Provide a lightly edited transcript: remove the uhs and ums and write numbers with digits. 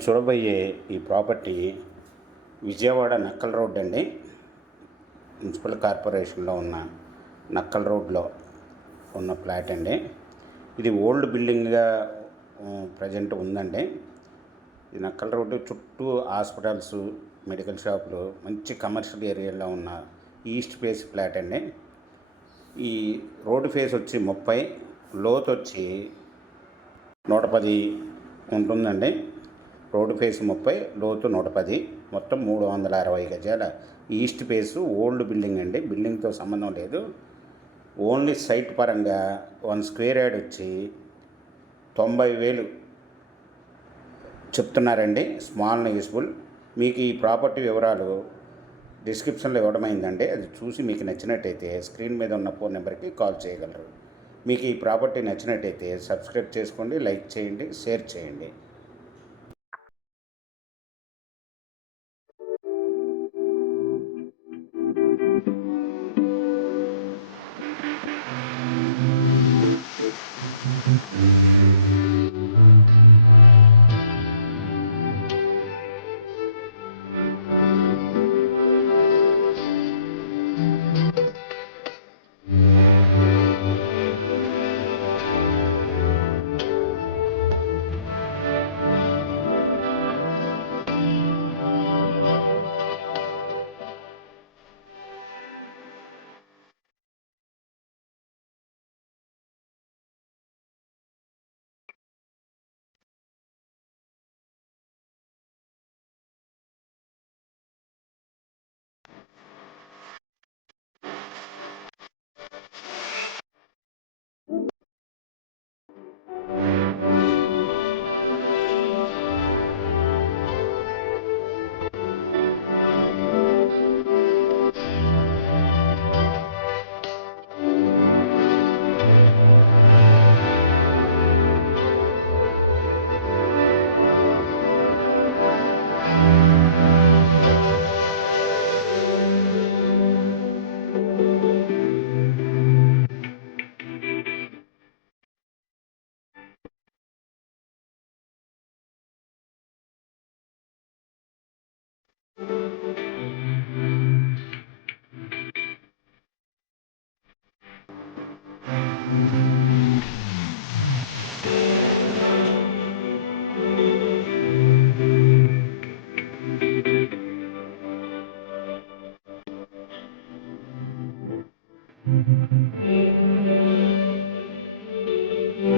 మీరు చూడబోయే ఈ ప్రాపర్టీ విజయవాడ నక్కల్ రోడ్ అండి. మున్సిపల్ కార్పొరేషన్లో ఉన్న నక్కల్ రోడ్లో ఉన్న ఫ్లాట్ అండి. ఇది ఓల్డ్ బిల్డింగ్గా ప్రజెంట్ ఉందండి. ఈ నక్కల్ రోడ్డు చుట్టూ హాస్పిటల్స్, మెడికల్ షాపులు, మంచి కమర్షియల్ ఏరియాలో ఉన్న ఈస్ట్ ఫేస్ ఫ్లాట్ అండి. ఈ రోడ్డు ఫేస్ వచ్చి 30, లోతు వచ్చి 110 ఉంటుందండి. రోడ్డు ఫేస్ 30, లోతు 110, మొత్తం 360 గజాల ఈస్ట్ ఫేసు ఓల్డ్ బిల్డింగ్ అండి. బిల్డింగ్తో సంబంధం లేదు, ఓన్లీ సైట్ పరంగా 1 స్క్వేర్ యార్డ్ వచ్చి 90,000 చెప్తున్నారండి. స్మాల్ నెగిజిబుల్. మీకు ఈ ప్రాపర్టీ వివరాలు డిస్క్రిప్షన్లో ఇవ్వడమైందండి. అది చూసి మీకు నచ్చినట్టయితే స్క్రీన్ మీద ఉన్న ఫోన్ నెంబర్కి కాల్ చేయగలరు. మీకు ఈ ప్రాపర్టీ నచ్చినట్టయితే సబ్స్క్రైబ్ చేసుకోండి, లైక్ చేయండి, షేర్ చేయండి.